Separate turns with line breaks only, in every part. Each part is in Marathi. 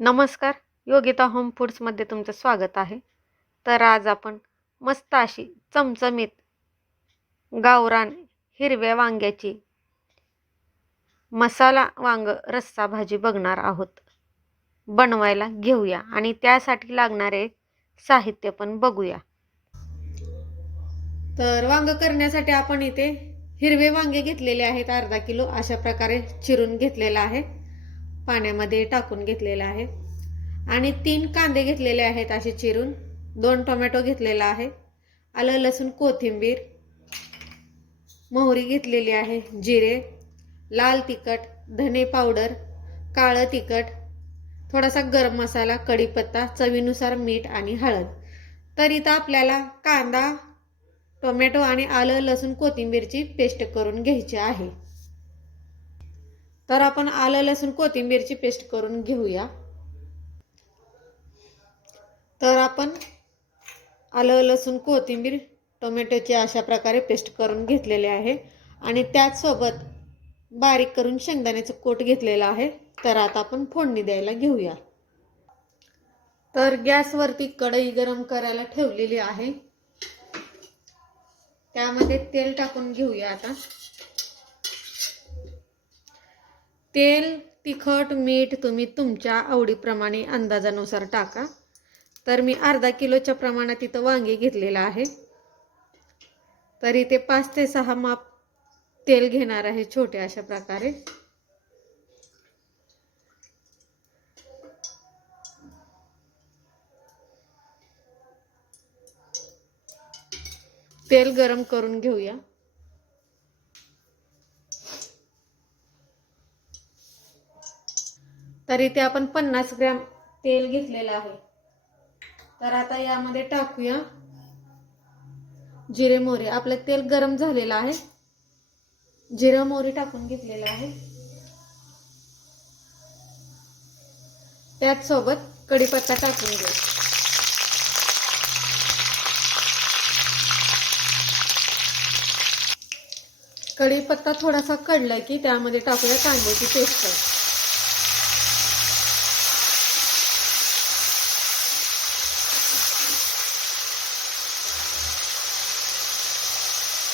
नमस्कार योगिता होम फूड्समध्ये तुमचं स्वागत आहे. तर आज आपण मस्त अशी चमचमीत गावरान हिरव्या वांग्याची मसाला वांग रस्सा भाजी बघणार आहोत. बनवायला घेऊया आणि त्यासाठी लागणारे साहित्य पण बघूया. तर वांग करण्यासाठी आपण इथे हिरवे वांगे घेतलेले आहेत अर्धा किलो अशा प्रकारे चिरून घेतलेला आहे. पाण्यामध्ये टाकून घेतलेला आहे. आणि तीन कांदे घेतलेले आहेत असे चिरून. दोन टोमॅटो घेतलेला आहे. आलं लसूण कोथिंबीर मोहरी घेतलेली आहे जिरे लाल तिखट धने पावडर काळं तिखट थोडासा गरम मसाला कढीपत्ता चवीनुसार मीठ आणि हळद. तर इथं आपल्याला कांदा टोमॅटो आणि आलं लसूण कोथिंबीरची पेस्ट करून घ्यायची आहे. तर आपण आलं लसूण कोथिंबीरची पेस्ट करून घेऊया. तर आपण आलं लसूण कोथिंबीर टोमॅटोची अशा प्रकारे पेस्ट करून घेतलेले आहे. आणि त्याचसोबत बारीक करून शेंगदाण्याचं कोट घेतलेलं आहे. तर आता आपण फोडणी द्यायला घेऊया. तर गॅसवरती कढई गरम करायला ठेवलेली आहे. त्यामध्ये तेल टाकून घेऊया आता. तेल तिखट मीठ तुम्ही तुमच्या आवडीप्रमाणे अंदाजानुसार टाका. तर मी अर्धा किलोच्या प्रमाणात इथं वांगे घेतलेलं आहे. तर इथे पाच ते सहा माप तेल घेणार आहे छोटे अशा प्रकारे. तेल गरम करून घेऊया. तर इथे आपण पन्नास ग्रॅम तेल घेतलेलं आहे. तर आता यामध्ये टाकूया जिरे मोहरी. आपलं तेल गरम झालेलं आहे. जिरे मोहरी टाकून घेतलेलं आहे. त्याच सोबत कढीपत्ता टाकून घेऊ. कढीपत्ता थोडासा कढला की त्यामध्ये टाकूया कांद्याची पेस्ट.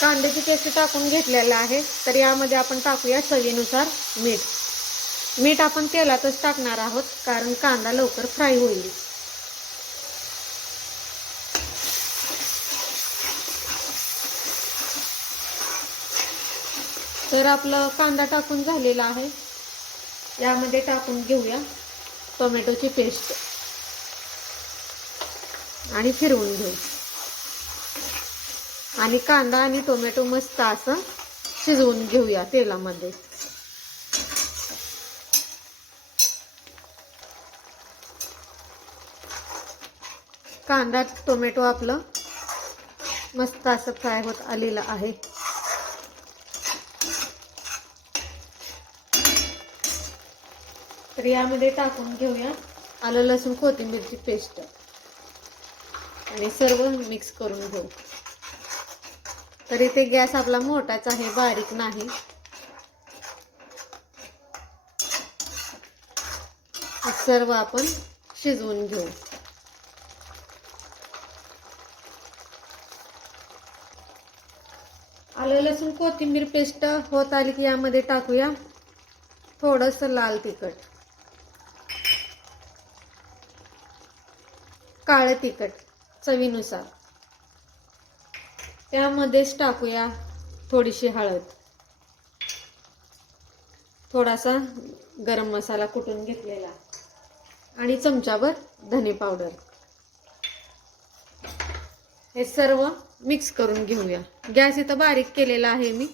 कांद्याची पेस्ट टाकून घेतलेला आहे. तर यामध्ये आपण टाकूया चवीनुसार मीठ. मीठ आपण तेलातच टाकणार आहोत कारण कांदा लवकर फ्राय होईल. तर आपलं कांदा टाकून झालेला आहे. यामध्ये टाकून घेऊया टोमॅटोची पेस्ट. आणि फिरवून घेऊ. आणि कांदा आणि टोमॅटो मस्त असं शिजवून घेऊया तेलामध्ये. कांदा टोमॅटो आपलं मस्त असं फ्राय होत आलेलं आहे. तर यामध्ये टाकून घेऊया आलं लसूण कोथिंबीरची पेस्ट. आणि सर्व मिक्स करून घेऊ. तर इथे गॅस आपला मोठाच आहे बारीक नाही. सर्व आपण शिजवून घेऊ. आलं लसूण कोथिंबीर पेस्ट होत आली की यामध्ये टाकूया. थोडंसं लाल तिखट. काळं तिखट चवीनुसार. त्यामध्येच टाकूया थोडीशी हळद. थोडासा गरम मसाला कुटून घेतलेला? आणि चमच्यावर धने पावडर. हे सर्व मिक्स करून घेऊया. गॅस इथं बारीक केलेला आहे मी.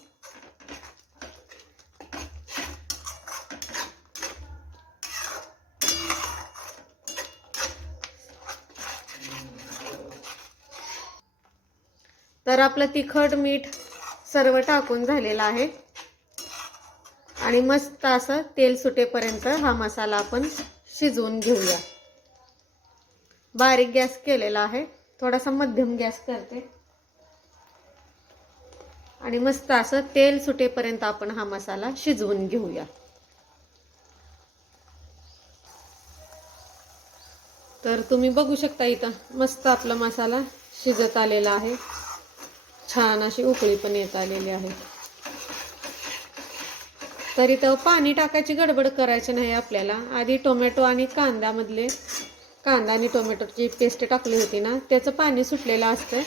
तर आपलं तिखट मीठ सर्व टाकून झालेलं आहे. आणि मस्त असं तेल सुटेपर्यंत हा मसाला आपण शिजवून घेऊया. बारीक गॅस केलेला आहे. थोडासा मध्यम गॅस करते. आणि मस्त असं तेल सुटेपर्यंत आपण हा मसाला शिजवून घेऊया. तर तुम्ही बघू शकता इथं मस्त आपला मसाला शिजत आलेला आहे. छान अशी उकळी पण येत आलेली आहे. तर इथं पाणी टाकायची गडबड करायची नाही आपल्याला. आधी टोमॅटो आणि कांद्यामधले कांदा आणि टोमॅटोची पेस्ट टाकली होती ना त्याचं पाणी सुटलेलं असतं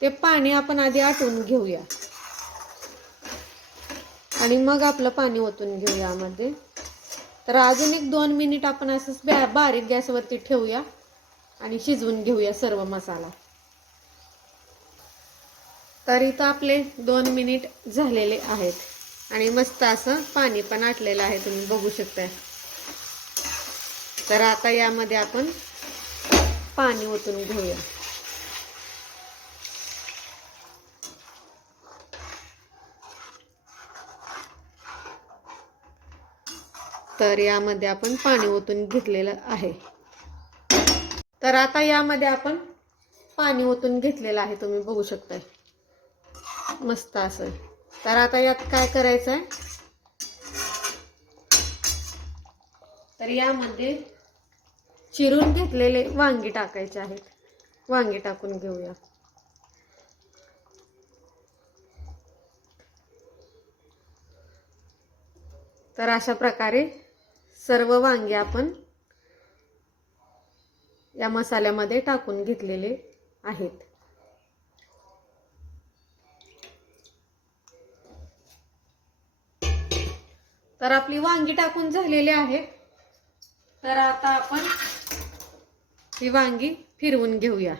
ते पाणी आपण आधी आटवून घेऊया. आणि मग आपलं पाणी ओतून घेऊ यामध्ये. तर अजून एक दोन मिनिट आपण असंच बॅ- बारीक गॅसवरती ठेवूया आणि शिजवून घेऊया सर्व मसाला. तर इथं आपले दोन मिनिट झालेले आहेत. आणि मस्त असं पाणी पण आटलेलं आहे तुम्ही बघू शकताय. तर आता यामध्ये आपण पाणी ओतून घेऊया. तर यामध्ये आपण पाणी ओतून घेतलेलं आहे. तर आता यामध्ये आपण पाणी ओतून घेतलेलं आहे तुम्ही बघू शकताय. मस्त असं तर आता यात काय करायचं आहे तर यामध्ये चिरून घेतलेले वांगी टाकायचे आहेत. वांगी टाकून घेऊया. तर अशा प्रकारे सर्व वांगे आपण या मसाल्यामध्ये टाकून घेतलेले आहेत. तर आपली वांगी टाकून झालेली आहेत तर आता आपण ही वांगी फिरवून घेऊया.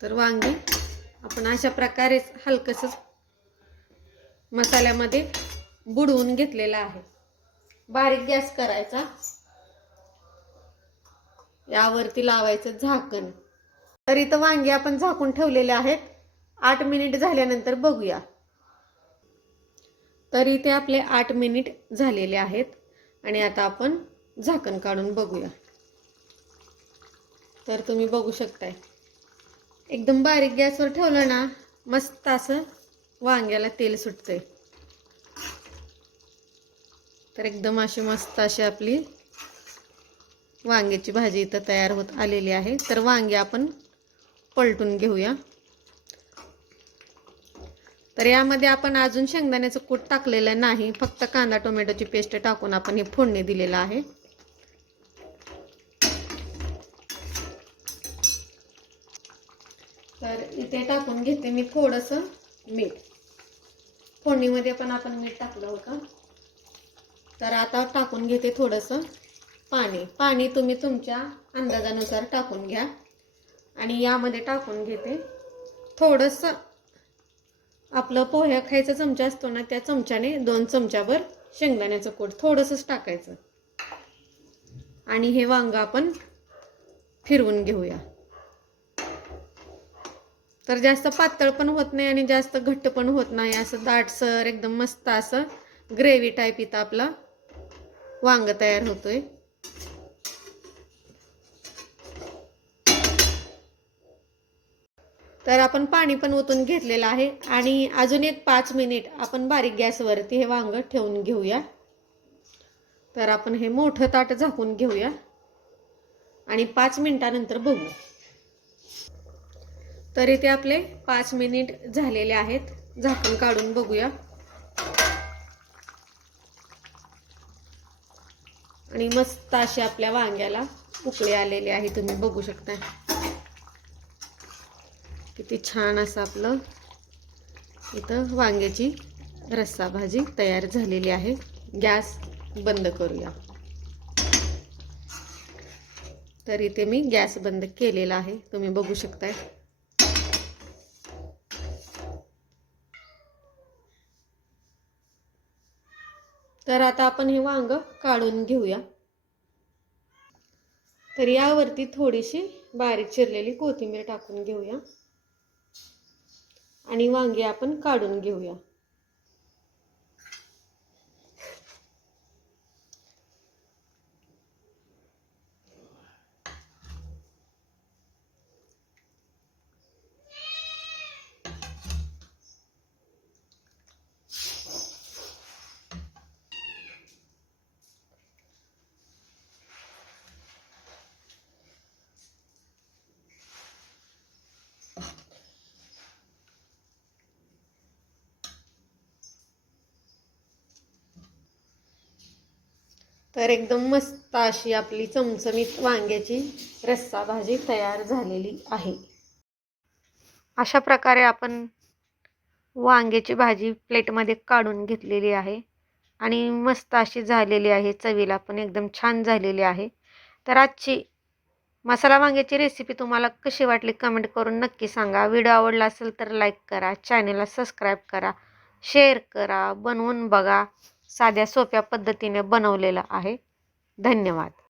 तर वांगी आपण अशा प्रकारेच हलकसं मसाल्यामध्ये बुडवून घेतलेलं आहे. बारीक गॅस करायचा. यावरती लावायचं झाकण. तर इथं वांगी आपण झाकून ठेवलेले आहेत. आठ मिनिट झाल्यानंतर बघूया. तर इथे आपले आठ मिनिट झालेले आहेत आणि आता आपण झाकण काढून बघूया. तर तुम्ही बघू शकताय. एकदम बारीक गॅसवर ठेवलं ना मस्त असं वांग्याला तेल सुटतंय. तर एकदम अशी मस्त अशी आपली वांग्याची भाजी इथं तयार होत आलेली आहे. तर वांगे आपण पलटून घेऊया. तर यामध्ये आपण अजून शेंगदाण्याचं कूट टाकलेलं नाही. फक्त कांदा टोमॅटोची पेस्ट टाकून आपण हे फोडणी दिलेलं आहे. तर इथे टाकून घेते मी थोडंसं मीठ. फोडणीमध्ये पण आपण मीठ टाकलं होतं. तर आता टाकून घेते थोडंसं. पाणी. पाणी तुम्ही तुमच्या अंदाजानुसार टाकून घ्या. आणि यामध्ये टाकून घेते. थोडंसं आपलं पोह्या खायचा चमचा असतो ना त्या चमच्याने दोन चमच्याभर शेंगदाण्याचं कूट थोडंसंच टाकायचं. आणि हे वांगं आपण फिरवून घेऊया. तर जास्त पातळ पण होत नाही आणि जास्त घट्ट पण होत नाही. असं दाटसर एकदम मस्त असं ग्रेव्ही टाईप इथं आपला वांग तयार होतोय. तर आपण पाणी पण ओतून घेतलेलं आहे आणि अजून एक पाच मिनिट आपण बारीक गॅसवरती हे वांग ठेवून घेऊया. तर आपण हे मोठं ताट झाकून घेऊया आणि पाच मिनिटानंतर बघू. तर इथे आपले पाच मिनिट झालेले आहेत. झाकून काढून बघूया. आणि मस्त अशी आपल्या वांग्याला उकळे आलेले आहे तुम्ही बघू शकता. किती छान असं आपलं इथं वांग्याची रस्सा भाजी तयार झालेली आहे. गॅस बंद करूया. तर इथे मी गॅस बंद केलेला आहे तुम्ही बघू शकताय. तर आता आपण हे वांग काढून घेऊया. तर यावरती थोडीशी बारीक चिरलेली कोथिंबीर टाकून घेऊया. आणि वांगे आपण काढून घेऊया. तर एकदम मस्त अशी आपली चमचमीत वांग्याची रस्सा भाजी तयार झालेली आहे. अशा प्रकारे आपण वांग्याची भाजी प्लेटमध्ये काढून घेतलेली आहे. आणि मस्त अशी झालेली आहे. चवीला पण एकदम छान झालेली आहे. तर आजची मसाला वांग्याची रेसिपी तुम्हाला कशी वाटली कमेंट करून नक्की सांगा. व्हिडिओ आवडला असेल तर लाईक करा. चॅनेलला सबस्क्राईब करा. शेअर करा. बनवून बघा. साध्या सोप्या पद्धतीने बनवलेलं आहे. धन्यवाद.